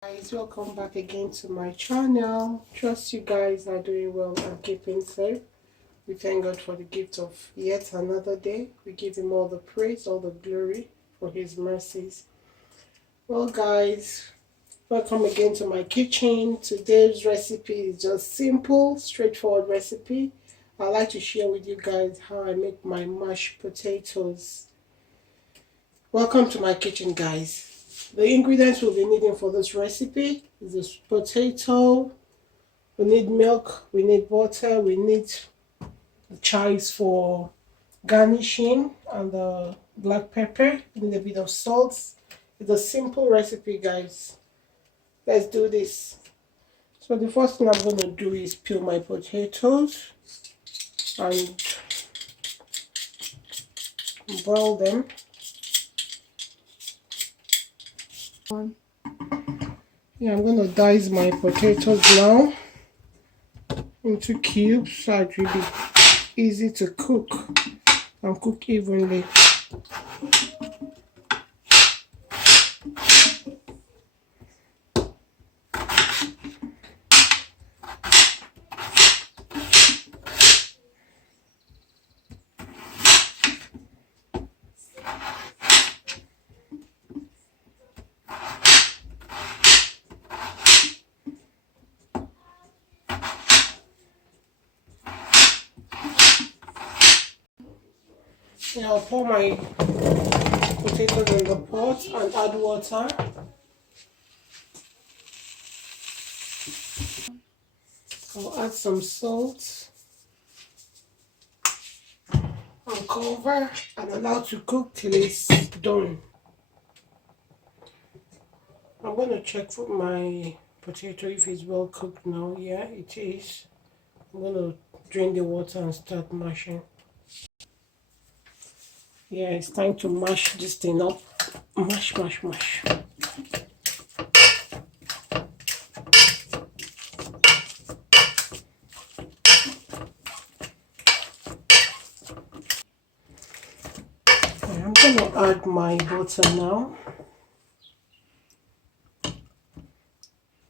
Guys, welcome back again to my channel. Trust you guys are doing well and keeping safe. We thank God for the gift of yet another day. We give him all the praise, all the glory for his mercies. Well guys, welcome again to my kitchen. Today's recipe is just simple, straightforward recipe. I'd like to share with you guys how I make my mashed potatoes. Welcome to my kitchen, guys. The ingredients we'll be needing for this recipe is this potato, we need milk, we need butter, we need the chives for garnishing, and the black pepper, we need a bit of salt. It's a simple recipe, guys. Let's do this. So the first thing I'm going to do is peel my potatoes and boil them. Yeah, I'm going to dice my potatoes now into cubes so it will be easy to cook and cook evenly. Yeah, I'll pour my potatoes in the pot and add water. I'll add some salt and cover and allow to cook till it's done. I'm going to check for my potato if it's well cooked now. Yeah, it is. I'm going to drain the water and start mashing. Yeah, it's time to mash this thing up. Mash, mash, mash. I'm going to add my butter now.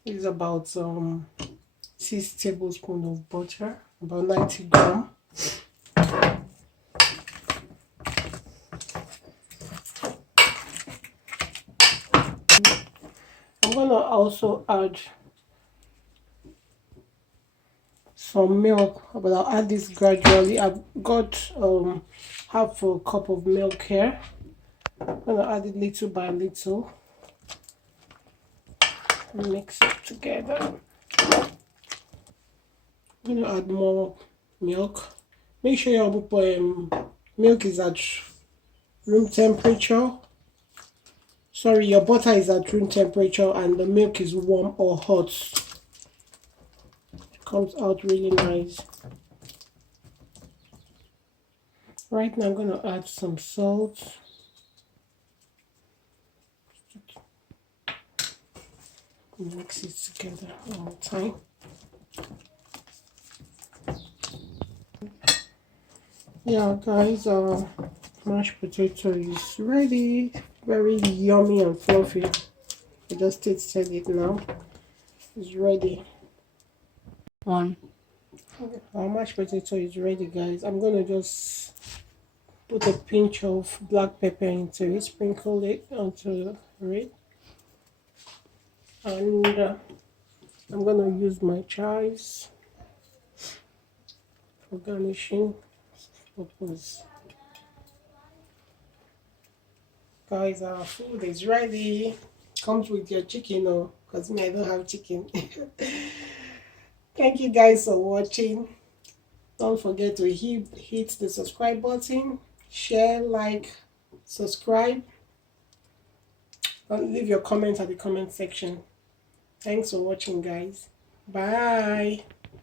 It's about 6 tablespoons of butter, about 90 grams. I'm going to also add some milk, but I'll add this gradually. I've got half a cup of milk here. I'm going to add it little by little and mix it together. I'm going to add more milk. Make sure your milk is at room temperature. Sorry, your butter is at room temperature and the milk is warm or hot. It comes out really nice. Right now I'm going to add some salt. Mix it together all the time. Yeah guys, mashed potato is ready. Very yummy and fluffy. I just tasted it now. It's ready. Our mashed potato is ready, guys. I'm gonna just put a pinch of black pepper into it, sprinkle it onto it, and I'm gonna use my chives for garnishing purpose. Guys, our food is ready. Comes with your chicken, or because I don't have chicken. Thank you guys for watching. Don't forget to hit the subscribe button, share, like, subscribe, and leave your comment at the comment section. Thanks for watching, guys. Bye.